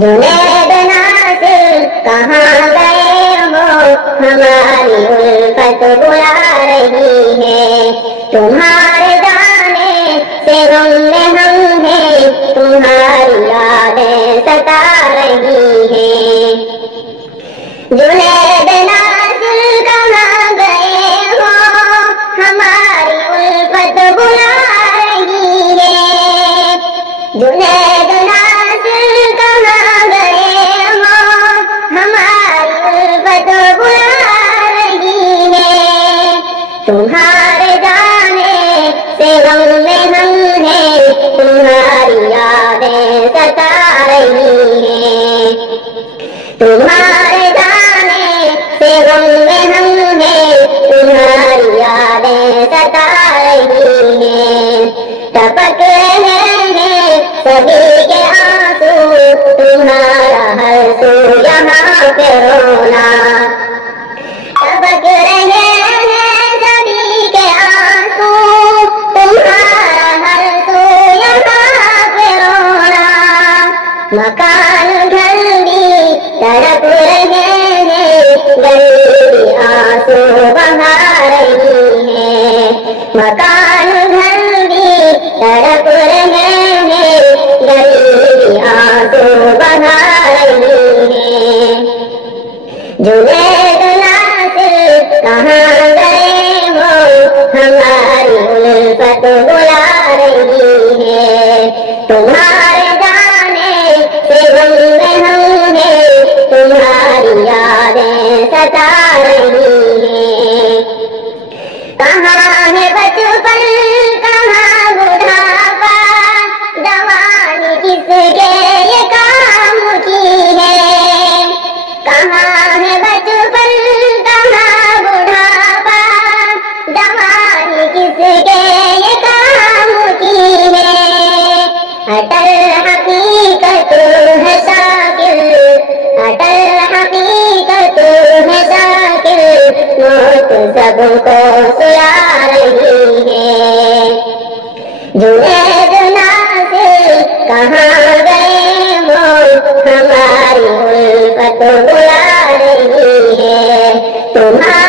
जुनैद नासिर कहाँ गए हो, हमारी उल्फत बुला रही है। तुम्हारे जाने से गम में हम हैं, तुम्हारी यादें सता रही हैं। जुनैद नासिर कहाँ गए हो, हमारी उल्फत बुला रही है। जुनैद नासिर कहाँ गए हो, हमारी उल्फत बुला रही है। तुम्हारे जाने से गम में हम हैं, तुम्हारी यादें सता रही हैं। तुम्हारे जाने से गम में हम हैं, तुम्हारी यादें सता रही हैं। टपक रहे हैं सभी के आंसू, तुम्हारा हर सू यहाँ पे रोना। टपक रहे हैं सभी के आंसू, तुम्हारा हर सू यहाँ पे रोना। मकान घर भी तड़प रहे हैं, गरीबी आंसू बहा रही है। मकान घर भी तड़प रहे हैं, गरीबी आंसू बहा रही है। जुनैद नासिर कहाँ गए हो, हमारी उल्फत बुला रही है। तुम्हारे जाने से गम में हम हैं, तुम्हारी यादें सता रही हैं। कहाँ है बचपन, कहाँ बुढ़ापा, जवानी किसके ये काम की है। कहाँ है बचपन, कहाँ बुढ़ापा, जवानी किसके ये काम की है। अटल हकीकत है शाकिर, अटल हकीकत है शाकिर, मौत सबको सुला रही है। जुनैद नासिर कहाँ गए हो, हमारी उल्फत बुला रही है। तुम्हारे